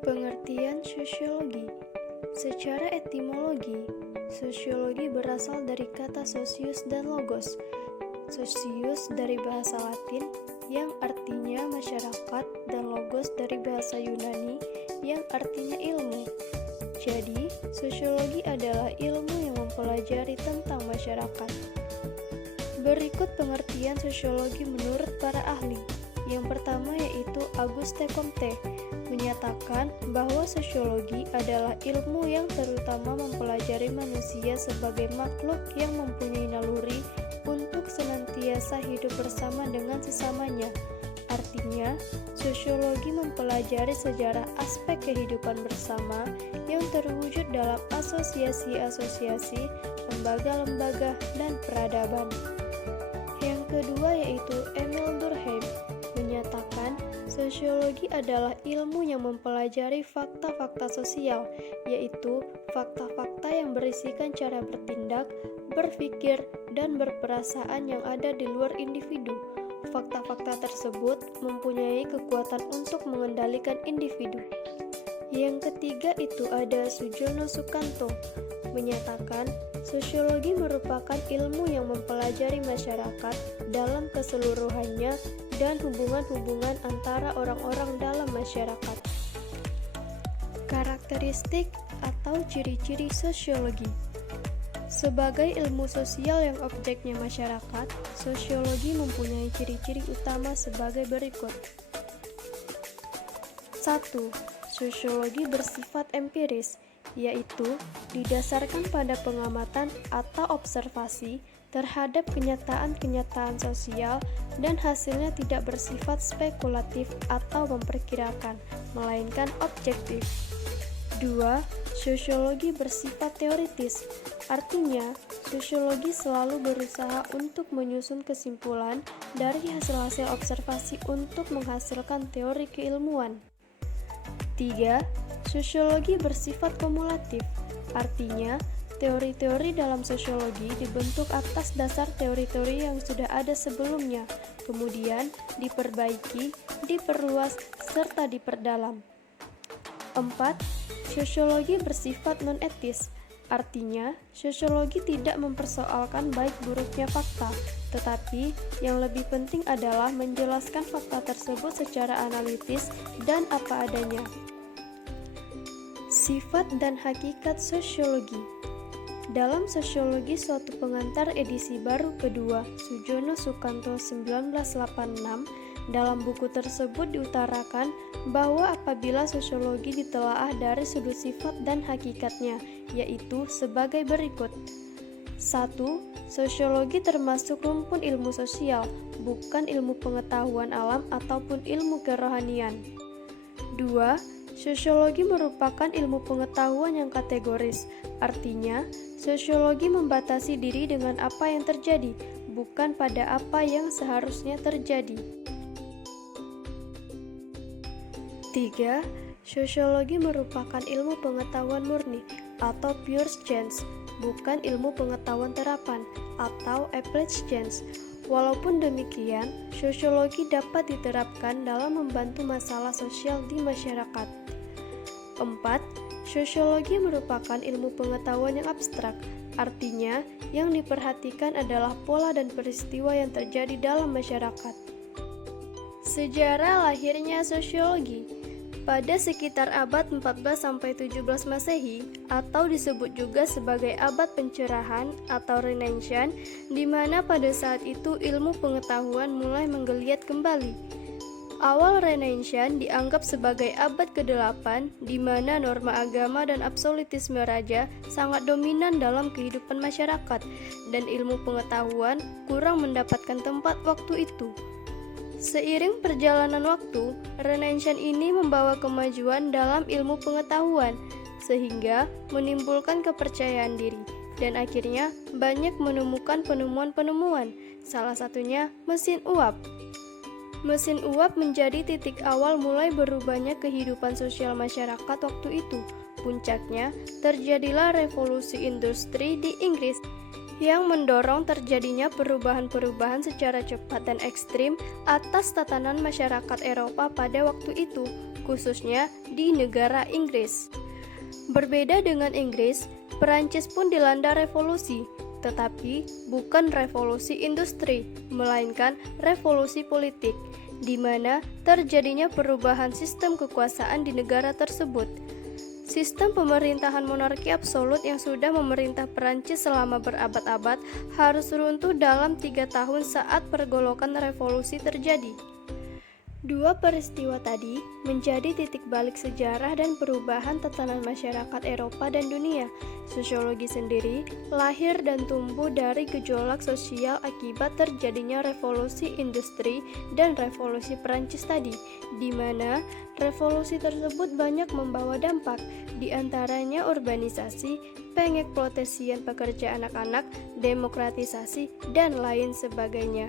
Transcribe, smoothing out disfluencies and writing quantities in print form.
Pengertian sosiologi. Secara etimologi, sosiologi berasal dari kata socius dan logos. Socius dari bahasa Latin yang artinya masyarakat dan logos dari bahasa Yunani yang artinya ilmu. Jadi, sosiologi adalah ilmu yang mempelajari tentang masyarakat. Berikut pengertian sosiologi menurut para ahli. Yang pertama yaitu Auguste Comte menyatakan bahwa sosiologi adalah ilmu yang terutama mempelajari manusia sebagai makhluk yang mempunyai naluri untuk senantiasa hidup bersama dengan sesamanya. Artinya, sosiologi mempelajari sejarah aspek kehidupan bersama yang terwujud dalam asosiasi-asosiasi, lembaga-lembaga, dan peradaban. Yang kedua yaitu Emil Durkheim menyatakan sosiologi adalah ilmu yang mempelajari fakta-fakta sosial, yaitu fakta-fakta yang berisikan cara bertindak, berpikir, dan berperasaan yang ada di luar individu. Fakta-fakta tersebut mempunyai kekuatan untuk mengendalikan individu. Yang ketiga itu ada Sujono Sukanto menyatakan sosiologi merupakan ilmu yang mempelajari masyarakat dalam keseluruhannya dan hubungan-hubungan antara orang-orang dalam masyarakat. Karakteristik atau ciri-ciri sosiologi. Sebagai ilmu sosial yang objeknya masyarakat, sosiologi mempunyai ciri-ciri utama sebagai berikut. 1. Sosiologi bersifat empiris, yaitu didasarkan pada pengamatan atau observasi terhadap kenyataan-kenyataan sosial dan hasilnya tidak bersifat spekulatif atau memperkirakan, melainkan objektif. 2. Sosiologi bersifat teoritis, artinya sosiologi selalu berusaha untuk menyusun kesimpulan dari hasil-hasil observasi untuk menghasilkan teori keilmuan. 3. Sosiologi bersifat kumulatif, artinya teori-teori dalam sosiologi dibentuk atas dasar teori-teori yang sudah ada sebelumnya, kemudian diperbaiki, diperluas, serta diperdalam. 4. Sosiologi bersifat non-etis, artinya sosiologi tidak mempersoalkan baik buruknya fakta, tetapi yang lebih penting adalah menjelaskan fakta tersebut secara analitis dan apa adanya. Sifat dan hakikat sosiologi. Dalam Sosiologi Suatu Pengantar edisi baru kedua Sujono Sukanto 1986, dalam buku tersebut diutarakan bahwa apabila sosiologi ditelaah dari sudut sifat dan hakikatnya, yaitu sebagai berikut. 1. Sosiologi termasuk rumpun ilmu sosial, bukan ilmu pengetahuan alam ataupun ilmu kerohanian. 2. Sosiologi merupakan ilmu pengetahuan yang kategoris, artinya sosiologi membatasi diri dengan apa yang terjadi, bukan pada apa yang seharusnya terjadi. 3. Sosiologi merupakan ilmu pengetahuan murni atau pure science, bukan ilmu pengetahuan terapan atau applied science. Walaupun demikian, sosiologi dapat diterapkan dalam membantu masalah sosial di masyarakat. 4. Sosiologi merupakan ilmu pengetahuan yang abstrak, artinya yang diperhatikan adalah pola dan peristiwa yang terjadi dalam masyarakat. Sejarah lahirnya sosiologi. Pada sekitar abad 14-17 Masehi, atau disebut juga sebagai abad pencerahan atau Renaissance, di mana pada saat itu ilmu pengetahuan mulai menggeliat kembali. Awal Renaissance dianggap sebagai abad ke-8, di mana norma agama dan absolutisme raja sangat dominan dalam kehidupan masyarakat, dan ilmu pengetahuan kurang mendapatkan tempat waktu itu. Seiring perjalanan waktu, Renaissance ini membawa kemajuan dalam ilmu pengetahuan, sehingga menimbulkan kepercayaan diri, dan akhirnya banyak menemukan penemuan-penemuan, salah satunya mesin uap. Mesin uap menjadi titik awal mulai berubahnya kehidupan sosial masyarakat waktu itu. Puncaknya, terjadilah revolusi industri di Inggris. yang mendorong terjadinya perubahan-perubahan secara cepat dan ekstrim atas tatanan masyarakat Eropa pada waktu itu, khususnya di negara Inggris. Berbeda dengan Inggris, Perancis pun dilanda revolusi, tetapi bukan revolusi industri, melainkan revolusi politik, di mana terjadinya perubahan sistem kekuasaan di negara tersebut. Sistem pemerintahan monarki absolut yang sudah memerintah Perancis selama berabad-abad harus runtuh dalam 3 tahun saat pergolakan revolusi terjadi. Dua peristiwa tadi menjadi titik balik sejarah dan perubahan tatanan masyarakat Eropa dan dunia. Sosiologi sendiri lahir dan tumbuh dari gejolak sosial akibat terjadinya revolusi industri dan revolusi Perancis tadi, di mana revolusi tersebut banyak membawa dampak, di antaranya urbanisasi, pengeksploitasian pekerja anak-anak, demokratisasi, dan lain sebagainya.